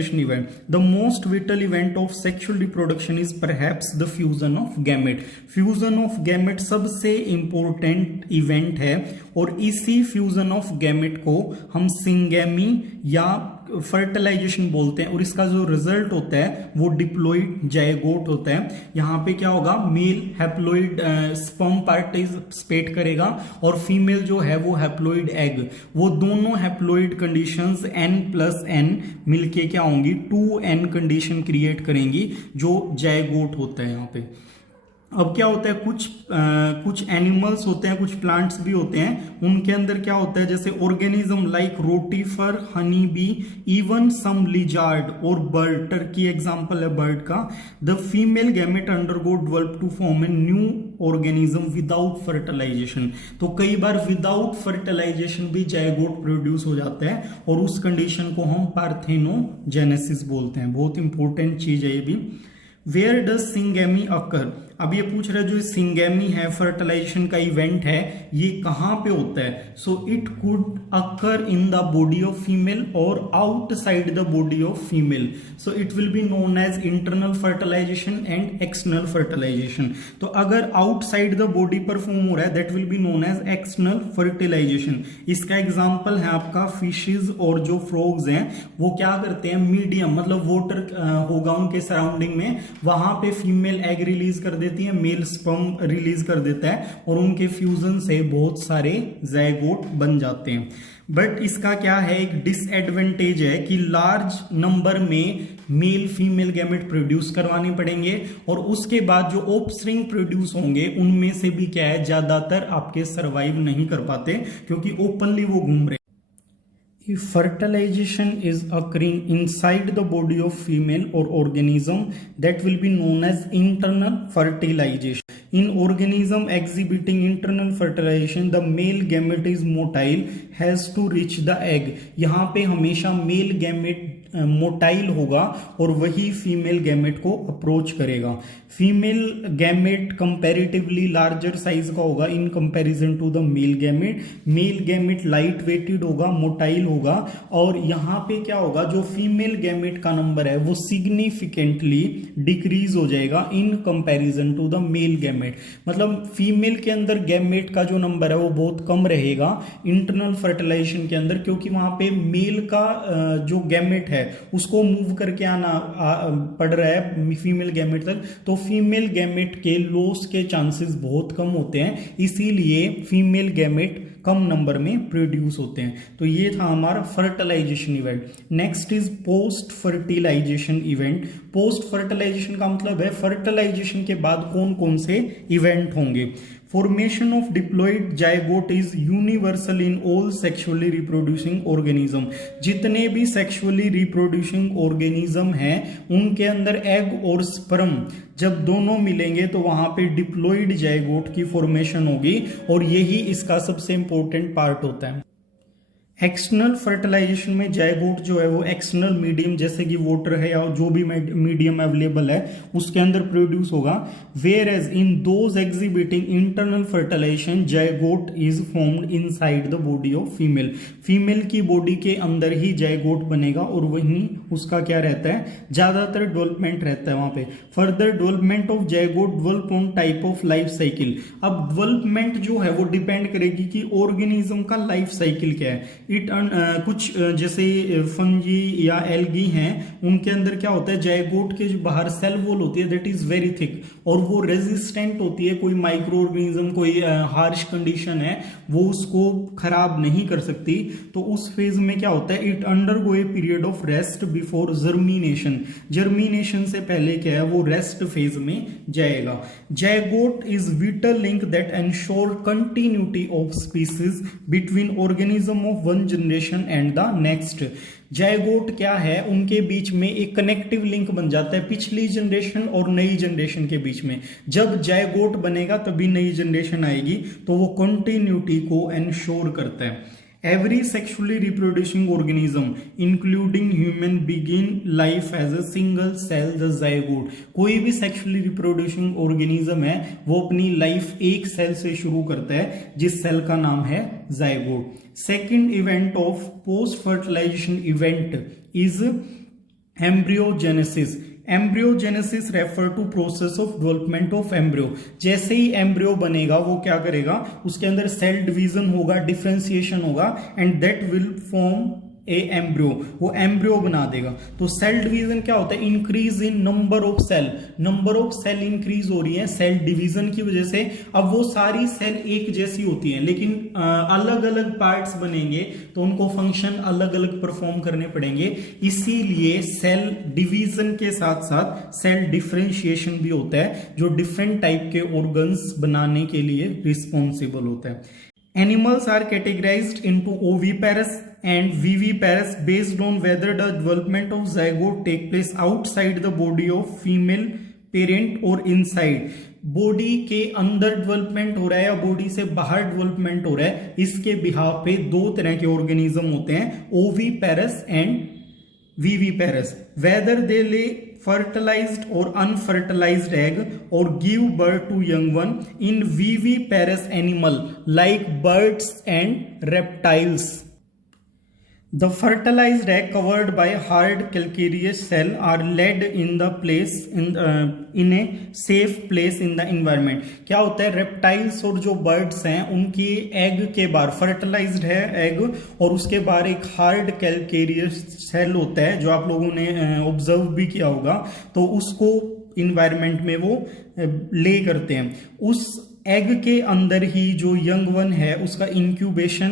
event. The most vital event of sexual reproduction is perhaps the fusion of gamete. Fusion of gamete सबसे important event है और इसी fusion of gamete को हम syngamy या fertilisation बोलते हैं और इसका जो रिजल्ट होता है वो डिप्लॉइड जायगोट होता है। यहाँ पे क्या होगा, मेल हैप्लॉइड स्पर्म पार्टिसिपेट करेगा और फीमेल जो है वो हैप्लॉइड एग। वो दोनों हैप्लॉइड कंडीशंस n+n मिलके क्या होंगी, 2n कंडीशन क्रिएट करेंगी जो जायगोट होता है यहाँ पे। अब क्या होता है, कुछ एनिमल्स होते हैं, कुछ प्लांट्स भी होते हैं, उनके अंदर क्या होता है, जैसे organism like rotifer, honey bee, even some lizard और बर्ड, टर्की एग्जांपल है बर्ड का। The female gamete undergo develop to form a new organism without fertilization. तो कई बार विदाउट फर्टिलाइजेशन भी जायगोट प्रोड्यूस हो जाता है और उस कंडीशन को हम पार्थेनोजेनेसिस बोलते हैं। बहुत इंपॉर्टेंट चीज है ये भी। वेयर डज सिंगेमी अकर, अब ये पूछ रहे जो सिंगेमी है, फर्टिलाइजेशन का इवेंट है, ये कहां पे होता है। So it could occur in the body of female और outside the body of female. So it will be known as internal fertilization and external fertilization. तो अगर आउटसाइड द बॉडी परफॉर्म हो रहा है that will be known as external fertilization. इसका example है आपका fishes और जो फ्रॉग्स हैं वो क्या करते हैं, मीडियम मतलब वाटर होगा उनके सराउंडिंग में, वहां पे फीमेल एग रिलीज कर देती है, मेल स्पर्म रिलीज कर देता है और उनके फ्यूजन से बहुत सारे जायगोट बन जाते हैं। बट इसका क्या है, एक डिसएडवांटेज है कि लार्ज नंबर में मेल फीमेल गैमेट प्रोड्यूस करवाने पड़ेंगे और उसके बाद जो ऑफस्प्रिंग प्रोड्यूस होंगे उनमें से भी क्या है, ज्यादातर आपके सर्वाइव नहीं कर पाते क्योंकि ओपनली वो घूम रहे। If fertilization is occurring inside the body of female or organism, that will be known as internal fertilization. In organism exhibiting internal fertilization, the male gamete is motile, has to reach the egg. यहाँ पे हमेशा male gamete motile होगा और वही female gamete को approach करेगा। Female gamete comparatively larger size का होगा in comparison to the male gamete. Male gamete light weighted होगा, मोटाइल होगा और यहाँ पे क्या होगा, जो फीमेल गैमेट का नंबर है वो सिग्निफिकेंटली डिक्रीज हो जाएगा in comparison to the male gamete. मतलब फीमेल के अंदर गैमेट का जो नंबर है वो बहुत कम रहेगा इंटरनल फर्टिलाइजेशन के अंदर, क्योंकि वहां पे मेल का जो गैमेट है उसको मूव करके आना पड़ रहा है फीमेल गैमेट तक, तो फीमेल गैमेट के लॉस के चांसेस बहुत कम होते हैं, इसीलिए फीमेल गैमेट कम नंबर में प्रोड्यूस होते हैं। तो ये था हमारा fertilisation event. Next is post fertilisation event. Post fertilisation का मतलब है फर्टिलाइजेशन के बाद कौन कौन से इवेंट होंगे। Formation of diploid zygote is universal in all sexually reproducing organism. जितने भी सेक्सुअली रिप्रोड्यूसिंग ऑर्गेनिज्म हैं उनके अंदर एग और स्पर्म जब दोनों मिलेंगे तो वहां पे डिप्लॉइड जायगोट की फॉर्मेशन होगी और यही इसका सबसे इंपॉर्टेंट पार्ट होता है। एक्सटर्नल फर्टिलाइजेशन में जायगोट जो है वो एक्सटर्नल मीडियम जैसे कि वाटर है या जो भी मीडियम अवेलेबल है उसके अंदर प्रोड्यूस होगा। Where as in those exhibiting internal fertilisation zygote is formed inside the body of female. Female की बॉडी के अंदर ही जायगोट बनेगा और वहीं उसका क्या रहता है, ज्यादातर डेवलपमेंट रहता है वहां पे। Further development of zygote develop on type of life cycle. अब डेवलपमेंट जो है वो डिपेंड करेगी कि ऑर्गेनिज्म का लाइफ साइकिल क्या है। कुछ जैसे फंजी या एल्गी हैं उनके अंदर क्या होता है, जायगोट के जो बाहर सेल वॉल होती है दैट इज वेरी थिक और वो रेजिस्टेंट होती है, कोई माइक्रो ऑर्गेनिज्म कोई हार्श कंडीशन है वो उसको खराब नहीं कर सकती। तो उस फेज में क्या होता है, it undergo a period of rest before germination. Germination से पहले क्या है वो रेस्ट फेज में जाएगा। Zygote is whittle link that ensure continuity of species between organism of one generation and the next. Zygote क्या है, उनके बीच में एक कनेक्टिव लिंक बन जाता है पिछली जनरेशन और नई जनरेशन के बीच में। जब जायगोट बनेगा तभी नई जनरेशन आएगी, तो वो कंटिन्यूटी को एंश्योर करता है। Every sexually reproducing organism, including human, begin life as a single cell, the zygote। कोई भी sexually reproducing organism है वो अपनी लाइफ एक सेल से शुरू करता है जिस सेल का नाम है zygote. Second event of post fertilisation event is embryogenesis. Embryogenesis refer to process of development of embryo. जैसे ही एम्ब्रियो बनेगा वो क्या करेगा, उसके अंदर सेल डिवीजन होगा, डिफरेंशिएशन होगा, and that will form a embryo, वो एम्ब्रियो बना देगा। तो सेल डिवीजन क्या होता है, increase in number of cell, number of cell increase हो रही है सेल डिवीजन की वजह से। अब वो सारी सेल एक जैसी होती हैं, लेकिन अलग अलग पार्ट्स बनेंगे तो उनको फंक्शन अलग अलग परफॉर्म करने पड़ेंगे। इसीलिए सेल डिवीजन के साथ साथ सेल डिफरेंशिएशन भी होता है, जो डिफरेंट टाइप के ऑर्गन्स बनाने के लिए रिस्पॉन्सिबल होता है। Animals are categorized into oviparous and viviparous based on whether the development of zygote take place outside the body of female parent or inside। Body के अंदर डेवलपमेंट हो रहा है या बॉडी से बाहर डेवलपमेंट हो रहा है, इसके बिहाफ पे दो तरह के ऑर्गेनिज्म होते हैं, oviparous and viviparous, whether they lay fertilized or unfertilized egg or give birth to young one in viviparous animal like birds and reptiles. The fertilized egg covered by hard calcareous cell are laid in the place in a safe place in the environment। क्या होता है, reptiles और जो birds हैं उनकी egg के बाहर, fertilised है एग और उसके बाहर एक हार्ड कैलकेरियस सेल होता है, जो आप लोगों ने ऑब्जर्व भी किया होगा, तो उसको इन्वायरमेंट में वो ले करते हैं। उस एग के अंदर ही जो यंग वन है उसका इंक्यूबेशन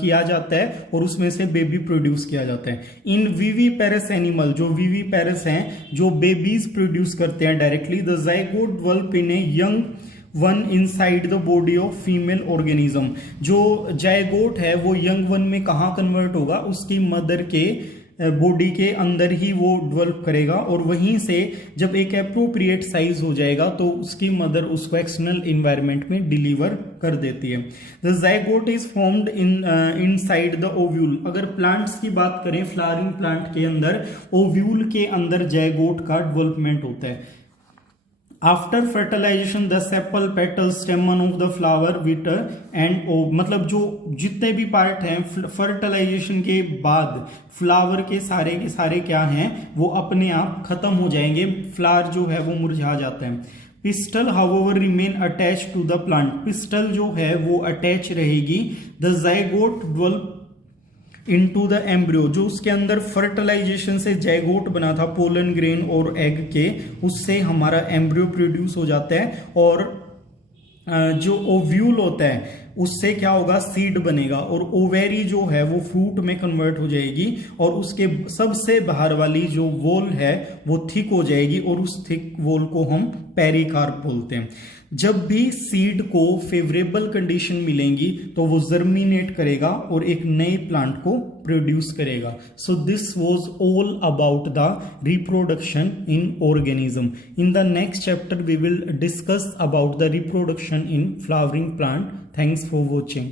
किया जाता है और उसमें से बेबी प्रोड्यूस किया जाता है। इन विविपेरस एनिमल, जो विविपेरस हैं, जो बेबीज प्रोड्यूस करते हैं directly, the zygote develop in a young one inside the body of female organism. जो जाइगोट है वो यंग वन में कहाँ कन्वर्ट होगा, उसकी मदर के बॉडी के अंदर ही वो डेवलप करेगा, और वहीं से जब एक अप्रोप्रिएट साइज हो जाएगा तो उसकी मदर उसको एक्सटर्नल इन्वायरमेंट में डिलीवर कर देती है। The zygote is formed inside the ovule. अगर प्लांट्स की बात करें, फ्लावरिंग प्लांट के अंदर ओव्यूल के अंदर जाइगोट का डेवलपमेंट होता है। After fertilization the sepal petal stamen of the flower with and ओ, मतलब जो जितने भी पार्ट हैं फर्टिलाइजेशन के बाद फ्लावर के सारे क्या हैं, वो अपने आप खत्म हो जाएंगे, फ्लावर जो है वो मुरझा जाता है। Pistil however remain attach to the plant. Pistil जो है वो अटैच रहेगी। The zygote develop into the embryo, जो उसके अंदर फर्टिलाइजेशन से जाइगोट बना था पोलन ग्रेन और एग के, उससे हमारा एम्ब्रियो प्रोड्यूस हो जाता है, और जो ओव्यूल होता है उससे क्या होगा, सीड बनेगा, और ओवेरी जो है वो फ्रूट में कन्वर्ट हो जाएगी, और उसके सबसे बाहर वाली जो वॉल है वो थिक हो जाएगी, और उस थिक वॉल को हम पेरिकार्प बोलते हैं। जब भी सीड को फेवरेबल कंडीशन मिलेंगी तो वो जर्मिनेट करेगा और एक नए प्लांट को प्रोड्यूस करेगा। So this was all about the reproduction in organism. In the next chapter we will discuss about the reproduction in flowering plant. Thanks for watching.